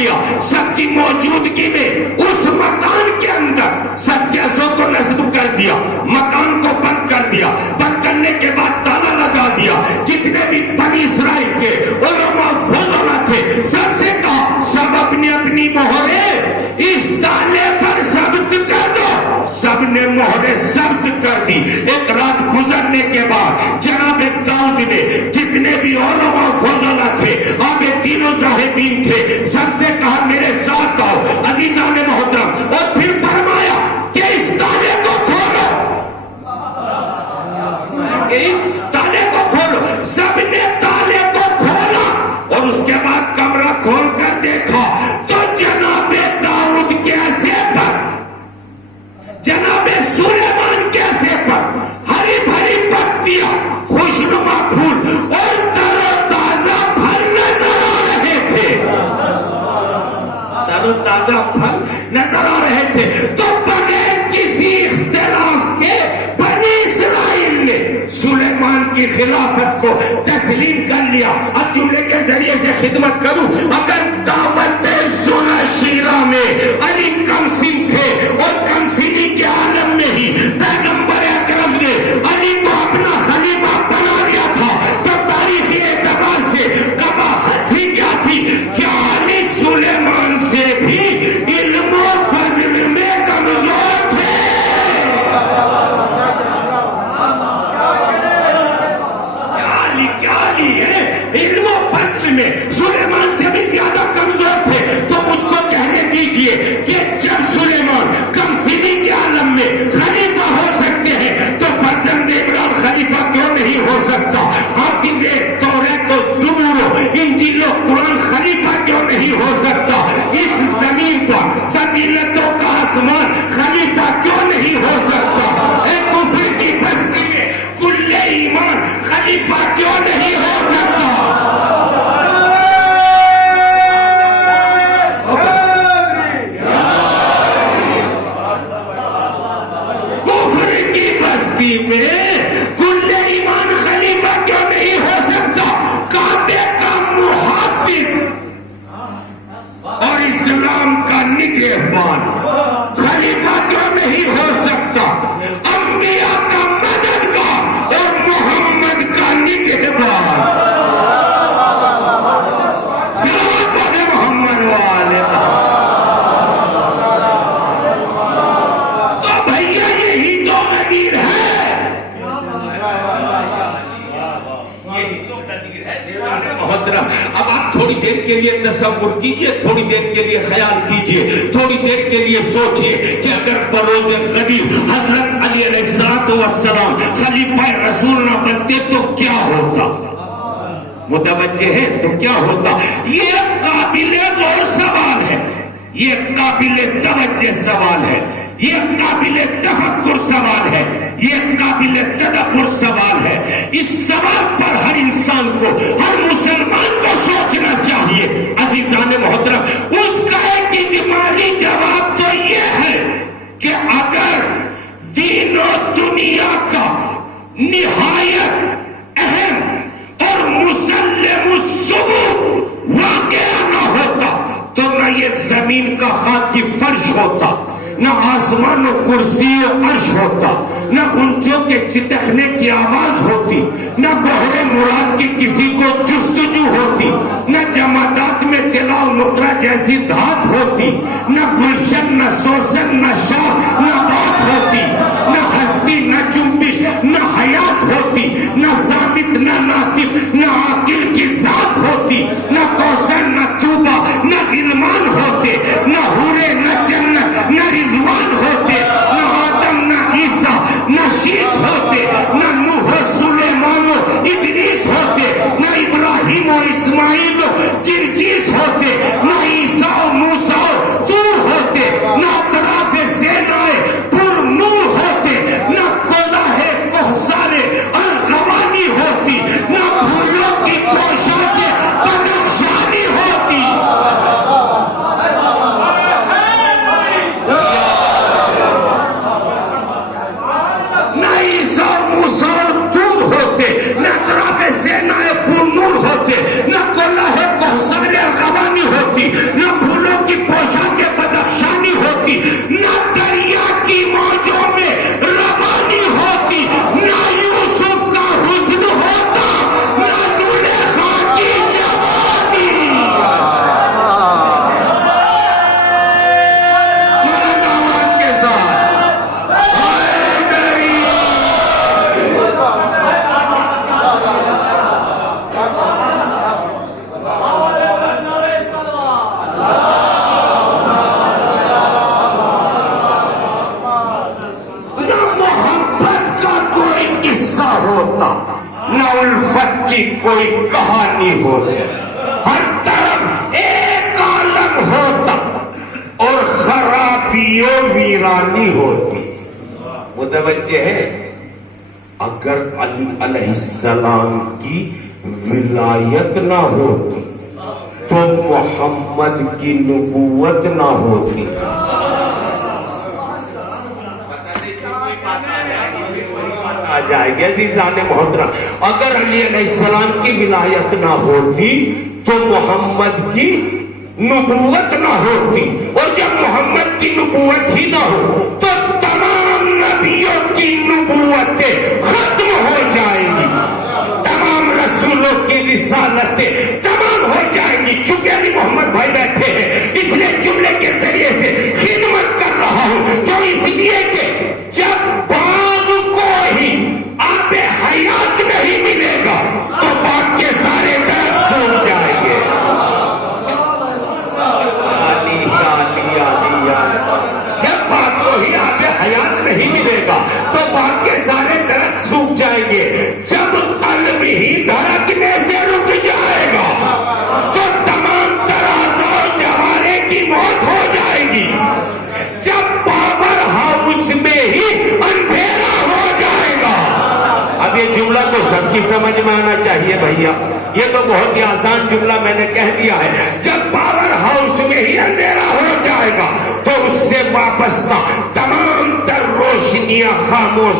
لیا، سب کی موجودگی میں اس مکان کے اندر سب گیسوں کو نصب کر دیا، مکان کو بند کر دیا، بند کرنے کے بعد تالا لگا دیا. جتنے بھی بنی اسرائیل کے علماء فضلاء تھے سب سے کہا سب اپنی اپنی مہریں اس تالے پر ثبت کر دو. سب نے مہریں ثبت کر دی. ایک رات گزرنے کے بعد جناب داؤد نے جتنے بھی علماء فضلاء تھے، آگے تینوں زاہدین تھے، سب سے کہا میرے ساتھ آؤ عزیزان محترم، اور پھر فرمایا کہ اس تالے کو کھولو، اس تالے کو کھولو. سب نے تالے کو کھولا اور اس کے بعد کمرہ کھول کر دیکھا تو جناب داؤد کے عصے پر، جناب سلیمان کے عصے پر ہری بھری پتیاں، خوشنما پھول اور تر و تازہ پھل نظر آ رہے تھے. تر و تازہ پھل نظر آ رہے تھے. تو بغیر کسی اختلاف کے بنی اسرائیل نے سلیمان کی خلافت کو تسلیم کر لیا. اب جملے کے ذریعے سے خدمت کروں، اگر دعوت زنا شیرہ میں علی کم سن تھے اور کم سنی کے عالم میں ہی پیغمبر اکرم نے علی کو اپنا خلیفہ بنا لیا تھا، تو تاریخی اعتبار سے قباحت ہی کیا تھی کہ علی سلیمان سے بھی علم و فضل میں کمزور تھے. علم و فضل میں سلیمان سے بھی زیادہ کمزور تھے. تو مجھ کو کہنے دیجئے کہ جب سلیمان کم سنی کے عالم میں خلیفہ ہو سکتے ہیں تو فرزند ابراہیم خلیفہ کیوں نہیں ہو سکتا؟ حافظ توریت و زبور و انجیل و قرآن خلیفہ کیوں نہیں ہو سکتا؟ اس زمین پر فضیلتوں کا آسمان خلیفہ کیوں نہیں ہو سکتا؟ اے کفر کی بستی میں کل ایمان خلیفہ کیوں نہیں ہو سکتا؟ کفر کی بستی میں کل ایمان خلیفہ کیوں نہیں ہو سکتا؟ کعبے کا محافظ اور اسلام کا نگہبان خلیفہ کیوں نہیں ہو سکتا؟ انبیاء کا مددگار اور محمد کا نگہبان. سلام پڑھے محمد والے. تو بھیا یہی تو قدیر ہے، یہی تو قدیر ہے محترم. اب آپ تھوڑی دیر کے لیے تصور کیجئے، تھوڑی دیر کے لیے خیال کیجئے، تھوڑی دیر کے لیے سوچئے کہ اگر بروز غریب حضرت علی علیہ السلام خلیفہ رسول نہ بنتے تو کیا ہوتا؟ متوجہ ہے تو کیا ہوتا؟ یہ قابل غور سوال ہے، یہ قابل توجہ سوال ہے، یہ قابل تفکر سوال ہے، یہ قابل تدبر سوال ہے. اس سوال پر ہر انسان کو، ہر مسلمان کو سوچنا چاہیے. عزیزان محترم، اس کا ایک اجمالی جواب تو یہ ہے کہ اگر دین و دنیا کا نہایت اہم اور مسلم الثبوت واقعہ نہ ہوتا تو نہ یہ زمین کا خاکی فرش ہوتا، نہ آسمان و کرسی و عرش ہوتا، نہ غنچوں کے چٹکنے کی آواز ہوتی، نہ گوہر مراد کی کسی کو جستجو ہوتی، نہ جمادات میں تلا و نقرہ جیسی دھات ہوتی، نہ گلشن، نہ سوسن، نہ شاخ، نہ بات ہوتی، نہ ہستی، نہ جنبش، نہ حیات ہوتی، نہ ثابت، نہ ناطق، نہ عاقل کی ذات ہوتی، نہ کوثر، نہ توبہ، نہ غلمان ہوتے، نہ حورے، نہ جنت، نہ رضوان ہوتے، نہ آدم، نہ عیسیٰ، نہ شیش ہوتے، نہ نوح، سلیمان و ادریس ہوتے، نہ ابراہیم و اسماعیل و جرجیس ہوتے، نہ عیسیٰ و موسیٰ و طور ہوتے، نہ اطراف ہوتا، نہ الفت کی کوئی کہانی ہوتی، ہر طرف ایک عالم ہوتا اور خرابی و ویرانی ہوتی۔ متوجہ ہے؟ اگر علی علیہ السلام کی ولایت نہ ہوتی تو محمد کی نبوت نہ ہوتی۔ آ جائے گی عزیزان محترم، اگر علی علیہ السلام کی ولایت نہ ہوتی تو محمد کی نبوت نہ ہوتی، اور جب محمد کی نبوت ہی نہ ہو تو تمام نبیوں کی نبوتیں ختم ہو جائیں گی، تمام رسولوں کی رسالتیں تمام ہو جائیں گی۔ چونکہ ابھی محمد بھائی بیٹھے ہیں اس لیے جملے کے ذریعے سے خدمت کر رہا ہوں، جو اس لیے کہ جب باغ کو ہی آب حیات نہیں ملے گا تو باغ کے سارے درخت سوکھ جائیں گے۔ جب باغ کو ہی آب حیات نہیں ملے گا تو باغ کے سارے درخت سوکھ جائیں گے۔ جب قلب ہی دھڑکنے سے رک جائے گا تو تمام ترازو جوارے کی موت ہو جائے گی۔ جب پاور ہاؤس میں ہی اندھیرا ہو جائے گا، اب یہ جملہ تو سب کی سمجھ میں آنا چاہیے بھیا، یہ تو بہت ہی آسان جملہ میں نے کہہ دیا ہے۔ جب پاور ہاؤس میں ہی اندھیرا ہو جائے گا تو اس سے وابستہ تمام تر روشنیاں خاموش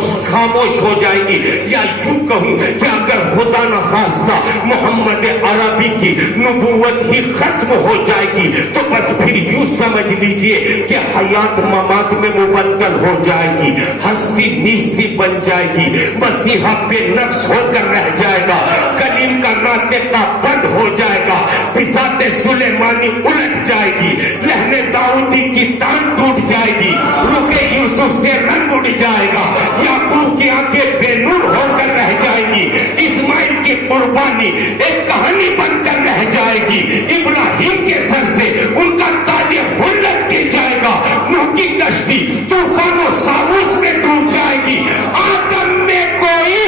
ہو جائیں گی، یا یوں کہوں کہ اگر خدا نخواستہ محمد عربی کی نبوت ہی ختم ہو جائے گی تو بس پھر یوں سمجھ لیجئے کہ حیات ممات میں مبدل ہو جائے گی، ہستی نیستی بن جائے گی، مسیحا بے نفس ہو کر رہ جائے گا، کلیم کا ناطقہ بند ہو جائے گا، بساط سلیمانی الٹ جائے گی، لہن داؤدی کی تان ٹوٹ جائے گی، رخ یوسف سے رنگ اڑ جائے گا، یعقوب کی آنکھیں بے نور ہو کر رہ جائے گی، اسماعیل کی قربانی ایک کہانی بن کر رہ جائے گی، ابراہیم کے سر سے ان کا تاج خلت گر جائے گا، نوح کی کشتی طوفان و ساؤس میں ڈوب جائے گی، آدم میں کوئی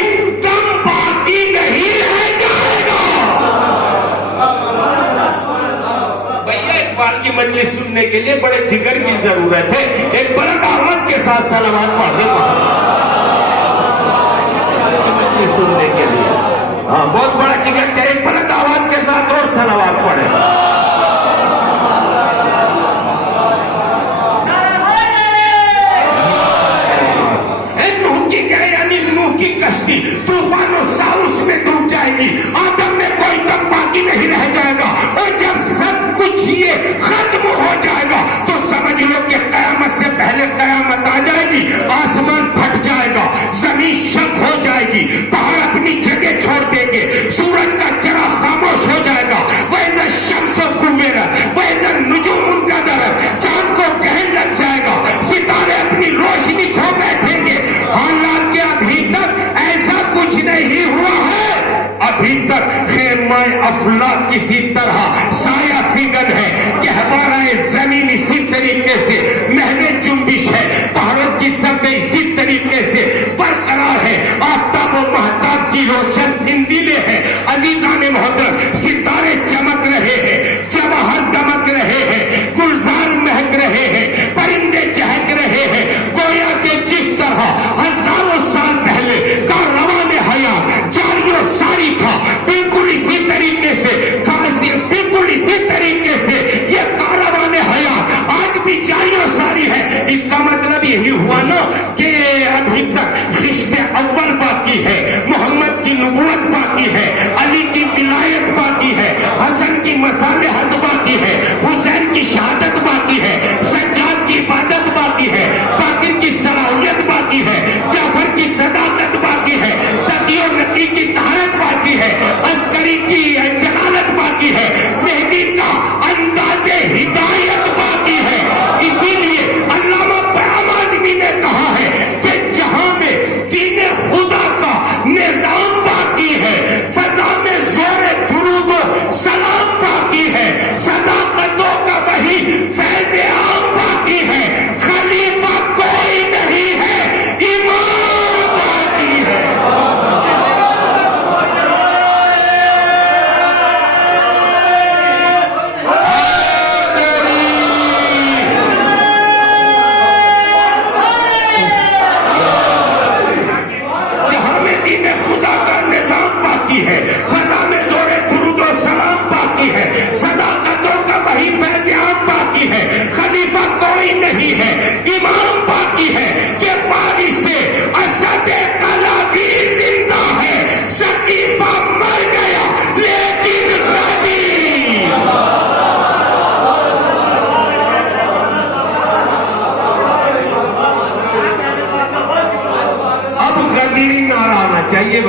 دم باقی نہیں رہ جائے گا۔ بھیا اقبال کی مجلس سننے کے لیے بڑے جگر کی ضرورت ہے، ایک بلند آواز کے ساتھ صلوات پڑھ دیں مجلس سننے کے لیے، ہاں بہت بڑا جگر چاہیے، ایک بلند آواز کے ساتھ اور صلوات پڑھیں۔ کشتی طوفان و ساؤس میں ڈوب جائے گی، آدم میں کوئی دم باقی نہیں رہ جائے گا، اور جب سب کچھ یہ ختم ہو جائے گا تو سمجھ لو کہ قیامت سے پہلے قیامت آ جائے گی، آسمان پھٹ جائے گا، زمین شق ہو جائے گی، پہاڑ اپنی جگہ چھوڑ دیں گے، سورج کا چراغ خاموش ہو جائے گا، وَإِذَا الشَّمْسُ كُوِّرَتْ وَإِذَا النُّجُومُ انكَدَرَتْ، چاند کو کہن لگ جائے گا، ستارے اپنی روشنی کھو بیٹھیں گے۔ حالات کے ابھی تک ایسا کچھ نہیں ہوا ہے، ابھی تک خیمہ افلاک کسی طرح سایہ فگن ہے کہ ہمارا زمین اسی طریقے سے محل جنبش ہے، پہاڑوں کی سطح اسی طریقے سے برقرار ہے، آفتاب و مہتاب کی روشن بندیلے ہیں۔ عزیزان محترم، ستارے چمک رہے ہیں، جواہر دمک رہے ہیں، گلزار مہک رہے ہیں، پرندے چہک رہے ہیں، گویا کہ جس طرح ہزاروں سال پہلے کارروان حیات جاری و ساری تھا، بالکل اسی طریقے سے یہ کارروان حیات آج بھی جاری و ساری ہے۔ اس کا مطلب یہی ہوا نا کہ ابھی تک خشت اول باقی ہے، محمد کی نبوت باقی ہے، علی کی ولایت باقی ہے،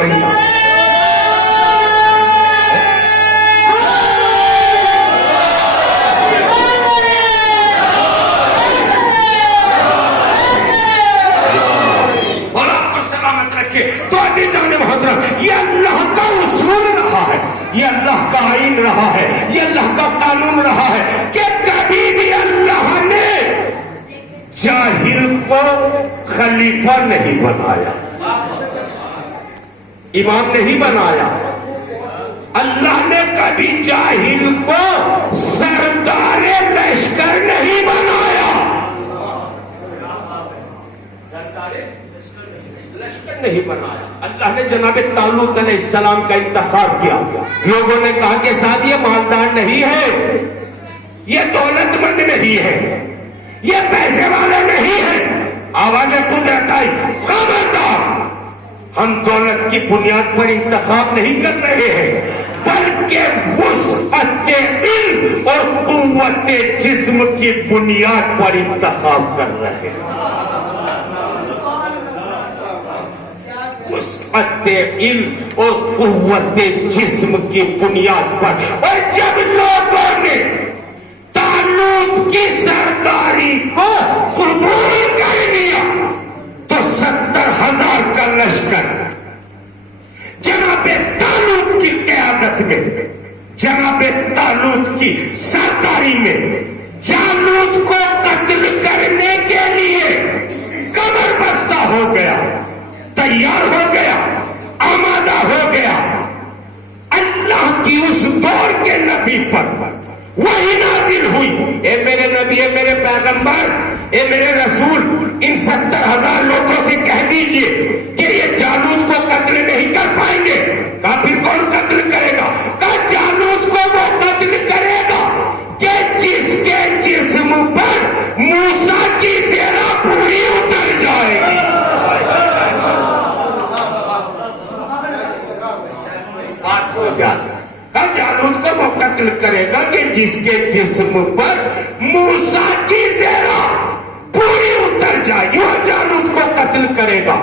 وہی اور آپ کو سلامت رکھے. تو عزیزان محترم یہ اللہ کا اصول رہا ہے, یہ اللہ کا آئین رہا ہے, یہ اللہ کا قانون رہا ہے کہ کبھی بھی اللہ نے جاہل کو خلیفہ نہیں بنایا, امام نہیں بنایا. اللہ نے کبھی جاہل کو سردار لشکر نہیں بنایا, لشکر نہیں بنایا. اللہ نے جناب طالوت علیہ السلام کا انتخاب کیا. لوگوں نے کہا کہ صاحب یہ مالدار نہیں ہے, یہ دولت مند نہیں ہے, یہ پیسے والا نہیں ہے. آوازیں قدرت آئی, خبردار, ہم دولت کی بنیاد پر انتخاب نہیں کر رہے ہیں بلکہ وسعت علم اور قوت جسم کی بنیاد پر انتخاب کر رہے ہیں. وسعت علم اور قوت جسم کی بنیاد پر. اور جب لوگوں نے طالوت کی سرداری کو قبول کر لیا تو 70,000 کا لشکر جناب طالوت کی قیادت میں, جناب طالوت کی سرداری میں جالوت کو قتل کرنے کے لیے کمر بستہ ہو گیا, تیار ہو گیا, آمادہ ہو گیا. اللہ کی اس دور کے نبی پر وہی نازل ہوئی, اے میرے نبی, اے میرے پیغمبر, اے میرے رسول, ان 70,000 لوگوں سے کہہ دیجئے کہ یہ جالوت کو قتل نہیں کر پائیں گے. کہا پھر کون قتل کرے گا؟ کہا جالوت کو وہ قتل کرے گا کہ جس کے جسم پر موسیٰ کی زرہ پوری اتر جائے گی. بات ہو جائے. جالوت کو وہ قتل کرے گا کہ جس کے جسم پر موسیٰ کی زرہ پوری اتر جائے گی, وہ جالوت کو قتل کرے گا.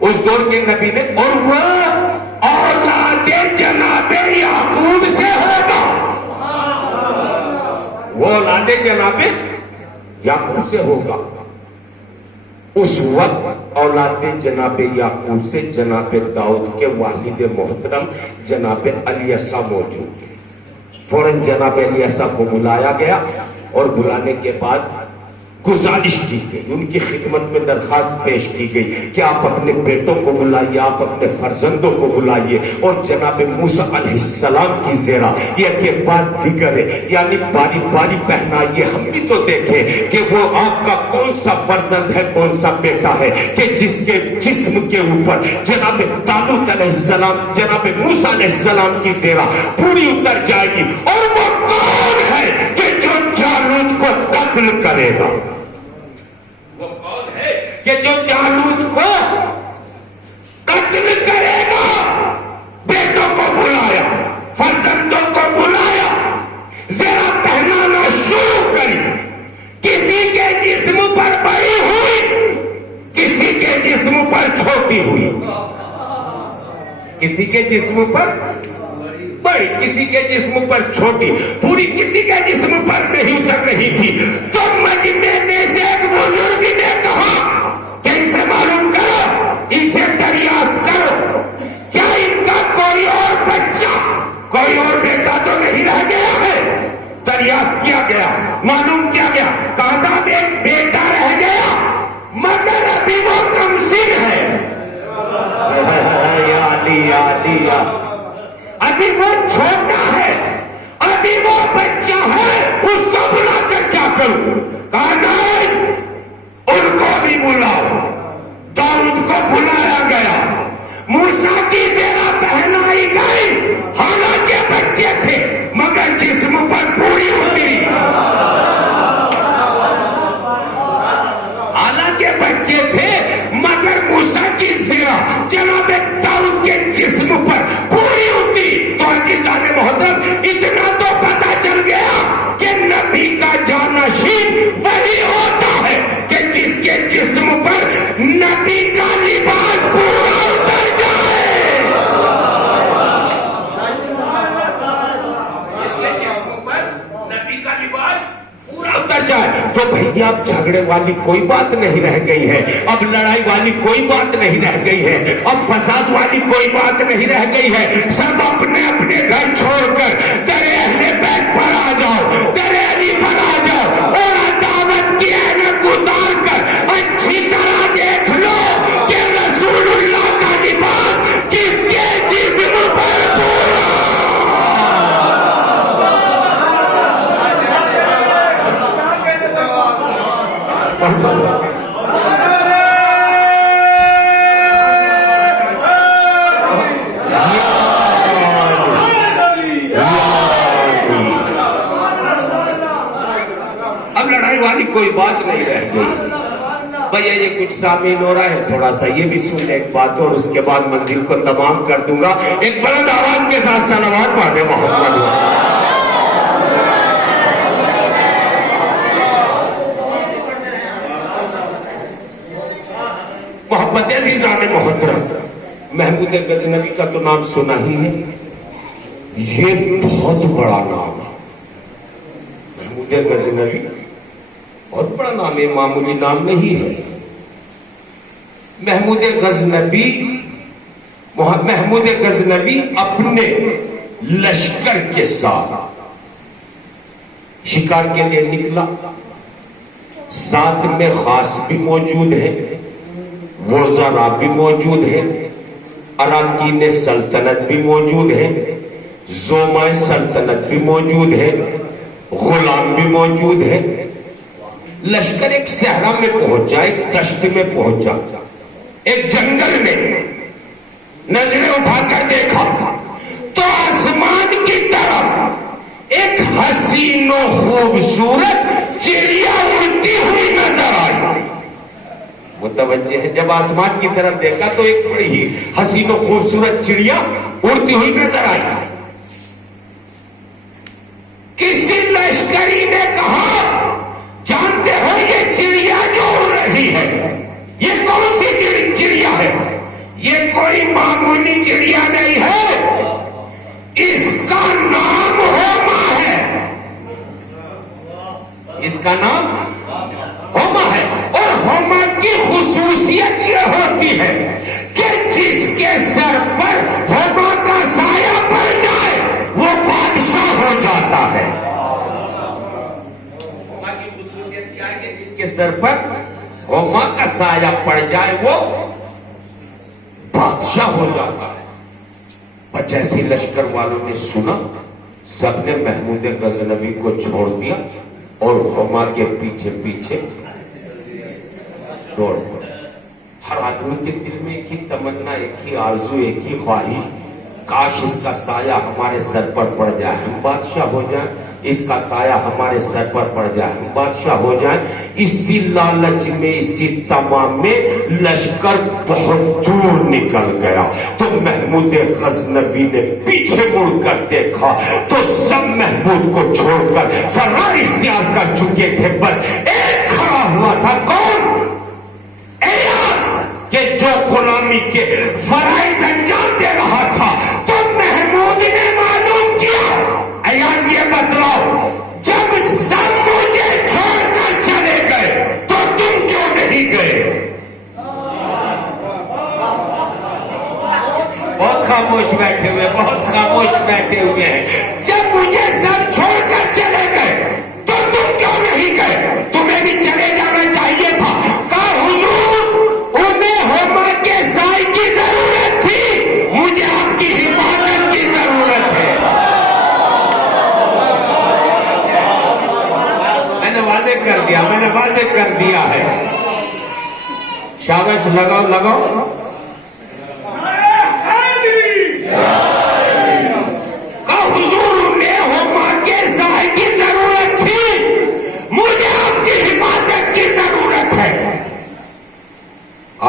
اس دور کے نبی نے, اور وہ اولاد جناب یعقوب سے ہوگا, وہ اولاد جناب یعقوب سے ہوگا. اس وقت اولاد جناب یعقوب سے جناب داؤد کے والد محترم جناب الیسع موجود. فوراً جناب الیسع کو بلایا گیا اور بلانے کے بعد گزارش کی گئی, ان کی خدمت میں درخواست پیش کی گئی کہ آپ اپنے بیٹوں کو بلائیے, آپ اپنے فرزندوں کو بلائیے اور جناب موسیٰ علیہ السلام کی زرہ یہ کے بعد دیگرے یعنی باری باری پہنائیے. ہم بھی تو دیکھیں کہ وہ آپ کا کون سا فرزند ہے, کون سا بیٹا ہے کہ جس کے جسم کے اوپر جناب طالوت علیہ السلام, جناب موسیٰ علیہ السلام کی زرہ پوری اتر جائے گی. اور وہ کون ہے کہ جو جالوت کو قتل کرے گا؟ وہ کون ہے کہ جو جالوت کو قتل کرے گا؟ بیٹوں کو بلایا, فرزندوں کو بلایا, زرہ پہنانا شروع کری. کسی کے جسم پر بڑی ہوئی, کسی کے جسم پر چھوٹی ہوئی, کسی کے جسم پر بڑی, کسی کے جسم پر چھوٹی, پوری کسی کے جسم پر نہیں اتر رہی تھی. تو مجمع میں سے ایک بزرگ نے کہا کہ ان سے معلوم کرو, ان سے دریافت کرو کیا ان کا کوئی اور بچہ, کوئی اور بیٹا تو نہیں رہ گیا ہے. دریافت کیا گیا, معلوم کیا گیا, کہا صاحب ایک بیٹا رہ گیا مگر ابھی وہ کمسن ہے. ابھی وہ چھوٹا ہے, ابھی وہ بچہ ہے, اس کو بلا کر کیا کروں؟ کہا نہیں, ان کو بھی بلاؤ. داؤد کو بلایا گیا, موسیٰ کی زرہ پہنائی گئی, حالانکہ بچے تھے مگر جسم پر پوری اتری. حالانکہ بچے تھے مگر موسیٰ کی زرہ جناب داؤد کے جسم پر پوری اتری. تو عزیزان محترم اتنا تو پتا چل گیا کہ نبی کا جانشین وہی ہوتا ہے کہ جس کے جسم پر نبی کا لباس پورا اتر جائے. تو بھیا اب جھگڑے والی کوئی بات نہیں رہ گئی ہے، اب لڑائی والی کوئی بات نہیں رہ گئی ہے، اب فساد والی کوئی بات نہیں رہ گئی ہے۔ سب اپنے اپنے گھر چھوڑ کر در اہل بیت پر آ جاؤ، در علی پر آ جاؤ، اور دعوت کی اینک اتار کر اچھی طرح دیکھ لو کہ رسول اللہ کا لباس کس کے جسم پر پورا۔ اب لڑائی والی کوئی بات نہیں رہ گئی۔ بھیا یہ کچھ سامعین ہو رہا ہے، تھوڑا سا یہ بھی سن لے ایک بات، اور اس کے بعد منزل کو تمام کر دوں گا۔ ایک بلند آواز کے ساتھ صلوات پڑھیں محمد۔ محبت عزیزان محترم، محمود غزنوی کا تو نام سنا ہی ہے، یہ بہت بڑا نام ہے۔ محمود غزنوی بہت بڑا نام ہے، معمولی نام نہیں ہے۔ محمود غزنوی اپنے لشکر کے ساتھ شکار کے لیے نکلا، ساتھ میں خاص بھی موجود ہے، وزراء بھی موجود ہیں، اراکین سلطنت بھی موجود ہیں، زومائے سلطنت بھی موجود ہے، غلام بھی موجود ہے۔ لشکر ایک صحرا میں پہنچا، ایک دشت میں پہنچا، ایک جنگل میں نظریں اٹھا کر دیکھا تو آسمان کی طرف ایک حسین و خوبصورت چڑیا اڑتی ہوئی نظر آئی۔ متوجہ ہے، جب آسمان کی طرف دیکھا تو ایک بڑی ہی حسین و خوبصورت چڑیا اڑتی ہوئی نظر آئی۔ کسی لشکری نے کہا جانتے ہو یہ چڑیا جو اڑ رہی ہے یہ کون سی چڑیا ہے؟ یہ کوئی معمولی چڑیا نہیں ہے، اس کا نام ہوما ہے، اس کا نام ہوما ہے۔ اور ہوما کی خصوصیت یہ ہوتی ہے کہ جس کے سر پر ہوما کا سایہ پڑ جائے وہ بادشاہ ہو جاتا ہے۔ ہوما کی خصوصیت کیا ہے کہ جس کے سر پر ہوما کا سایہ پڑ جائے وہ بادشاہ ہو جاتا ہے۔ پر جیسے لشکر والوں نے سنا، سب نے محمود غزنوی کو چھوڑ دیا اور ہوما کے پیچھے پیچھے دوڑ پڑے۔ ہر آدمی کے دل میں ایک ہی تمنا، ایک ہی آرزو، ایک ہی خواہش، کاش اس کا سایہ ہمارے سر پر پڑ جائے ہم بادشاہ ہو جائیں، اس کا سایہ ہمارے سر پر پڑ جائے ہم بادشاہ ہو جائیں۔ اسی لالچ میں، اسی تمام میں لشکر بہت دور نکل گیا تو محمود غزنوی نے پیچھے مڑ کر دیکھا تو سب محمود کو چھوڑ کر فرار اختیار کر چکے تھے، بس ایک کھڑا ہوا تھا۔ کون؟ ایاز، کہ جو غلامی کے فرائض انجام دے رہا تھا۔ تو محمود نے معلوم کیا، ایاز یہ بتلاؤ جب سب مجھے چھوڑ کر چلے گئے تو تم کیوں نہیں گئے؟ بہت خاموش بیٹھے ہوئے، بہت خاموش بیٹھے ہوئے ہیں۔ جب مجھے سب چھوڑ کر چلے گئے تو تم کیوں نہیں گئے؟ تمہیں بھی چلے جانا چاہیے تھا۔ کہا حضور انہیں ہوما کے سائے کی ضرورت تھی، مجھے آپ کی حفاظت کی ضرورت ہے۔ میں نے واضح کر دیا، میں نے واضح کر دیا ہے۔ شاباش، لگاؤ لگاؤ۔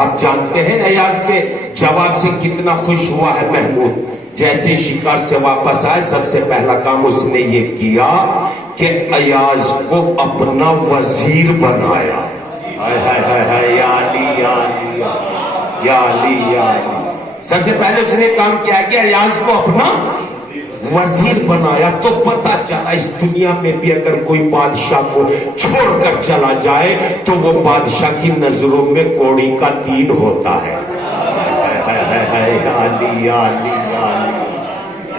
آپ جانتے ہیں ایاز کے جواب سے کتنا خوش ہوا ہے محمود۔ جیسے شکار سے واپس آئے سب سے پہلا کام اس نے یہ کیا کہ ایاز کو اپنا وزیر بنایا۔ یا علی یا علی یا علی یا علی۔ سب سے پہلے اس نے کام کیا کہ ایاز کو اپنا وزیر بنایا تو پتا چلا اس دنیا میں بھی اگر کوئی بادشاہ کو چھوڑ کر چلا جائے تو وہ بادشاہ کی نظروں میں کوڑی کا دین ہوتا ہے۔ علی علی علی،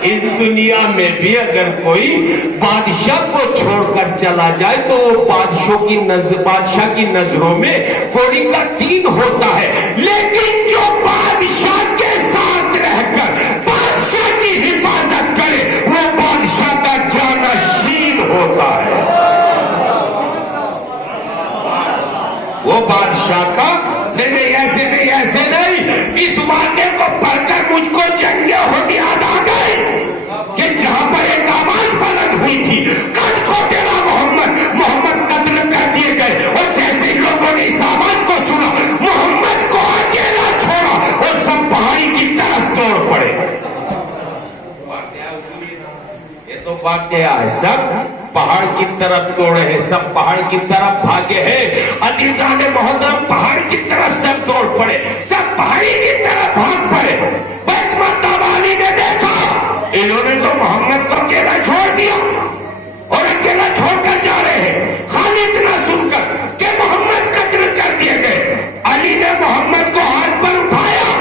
اس دنیا میں بھی اگر کوئی بادشاہ کو چھوڑ کر چلا جائے تو وہ بادشاہ کی نظروں میں کوڑی کا دین ہوتا ہے، لیکن جو بادشاہ کے ساتھ رہ کر بادشاہ کی حفاظت کرے وہ بادشاہ کا جانشین ہوتا ہے، وہ بادشاہ کا نہیں ایسے نہیں۔ اس واقعے کو پڑھ کر مجھ کو جنگ احد یاد آ گئی کہ جہاں پر ایک آواز بلند ہوئی تھی، قد کو تیرا محمد قتل کر دیے گئے، اور جیسے ہی لوگوں نے اس آواز کو سنا محمد کو اکیلا چھوڑا اور سب پہاڑی کی طرف دوڑ پڑے۔ یہ تو واقعہ ہے، سب پہاڑ کی طرف دوڑے ہیں، سب پہاڑ کی طرف بھاگے ہیں۔ عزیزان محترم، پہاڑ کی طرف سب دوڑ پڑے، سب پہاڑی کی طرف بھاگ پڑے۔ بیت مکہ والی نے دیکھا انہوں نے تو محمد کو اکیلا چھوڑ دیا اور اکیلا چھوڑ کر جا رہے ہیں۔ خالد نہ سن کر کہ محمد قتل کر دیے گئے، علی نے محمد کو ہاتھ پر اٹھایا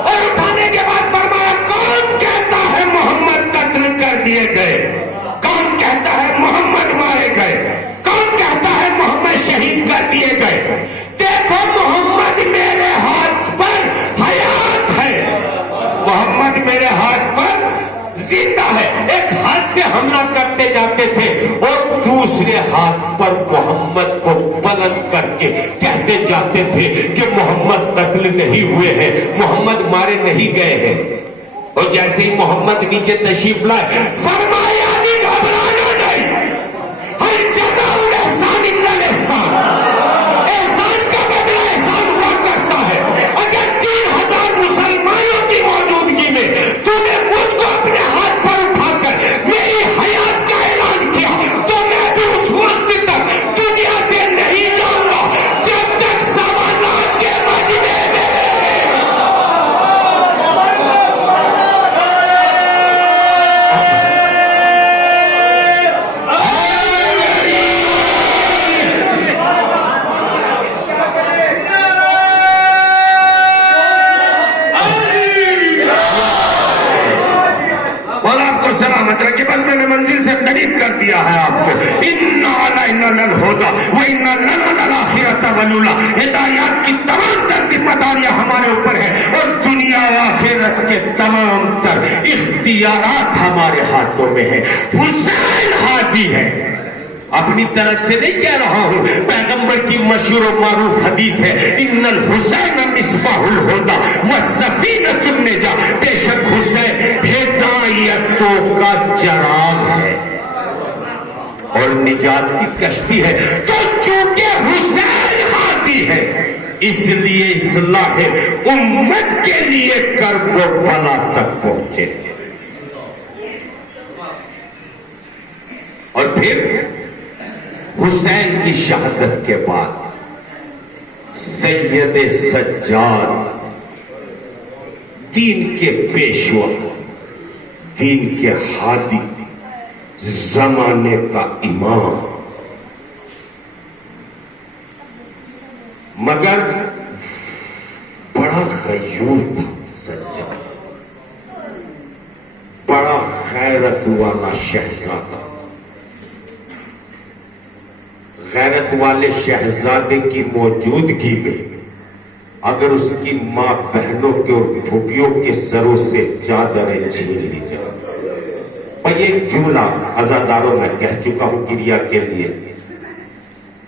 اور اٹھانے کے بعد فرمایا کون کہتا ہے محمد قتل کر دیے گئے، کون کہتا ہے محمد مارے گئے، کون کہتا ہے محمد شہید کر دیے گئے؟ دیکھو محمد میرے ہاتھ پر حیات ہے، محمد میرے ہاتھ پر زندہ ہے۔ ایک ہاتھ سے حملہ کرتے جاتے تھے اور دوسرے ہاتھ پر محمد کو بلند کر کے کہتے جاتے تھے کہ محمد قتل نہیں ہوئے ہیں، محمد مارے نہیں گئے ہیں۔ اور جیسے ہی محمد نیچے تشریف لائے فرمایا نہیں گھبرانا نہیں، ہر جزاء الاحسان الا الاحسان، احسان کا بدلہ احسان ہوا کرتا ہے۔ اگر 3000 مسلمانوں کی موجودگی میں تو نے مجھ کو اپنے ہاتھ پر اٹھا کر میری حیات کا اعلان کیا تو میں بھی اس وقت تک دنیا سے نہیں جاؤں گا جب تک سوالات کے مجمع میں سلامت رکھے۔ بس میں نے منزل سے قریب کر دیا ہے آپ کو۔ ہدایات کی تمام تر ذمہ داریاں ہمارے اوپر ہیں اور دنیا و آخرت کے تمام تر اختیارات ہمارے ہاتھوں میں ہیں۔ حسین ہادی ہے، اپنی طرف سے نہیں کہہ رہا ہوں، پیغمبر کی مشہور و معروف حدیث ہے ان الحسین مصباح الہدی والسفینۃ النجاۃ، بے شک حسین ہدایتوں کا چراغ ہے اور نجات کی کشتی ہے۔ تو چونکہ حسین ہادی ہے اس لیے اصلاح امت کے لیے کرب و بلا تک پہنچے۔ اور پھر حسین کی شہادت کے بعد سید سجاد دین کے پیشوا، دین کے ہادی، زمانے کا امام، مگر بڑا غیور تھا سجاد، بڑا غیرت والا شہزادہ۔ غیرت والے شہزادے کی موجودگی میں اگر اس کی ماں بہنوں کے اور پھوپھیوں کے سروں سے چادریں چھین لی جائیں، اور یہ جملہ عزاداروں میں کہہ چکا ہوں گریا کے لیے،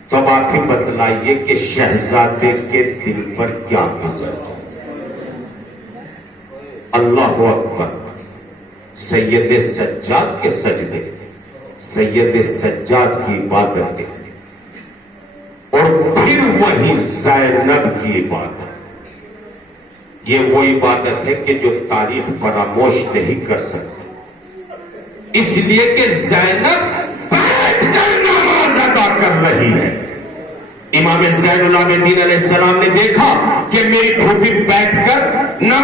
تو اب آپ ہی بتلائیے کہ شہزادے کے دل پر کیا گزر جائے۔ اللہ اکبر، سید سجاد کے سجدے، سید سجاد کی عبادتیں، اور پھر وہی زینب کی عبادت۔ یہ وہ عبادت ہے کہ جو تاریخ فراموش نہیں کر سکتی، اس لیے کہ زینب بیٹھ کر نماز ادا کر رہی ہے۔ امام زین العابدین علیہ السلام نے دیکھا کہ میری پھوپھی بیٹھ کر نماز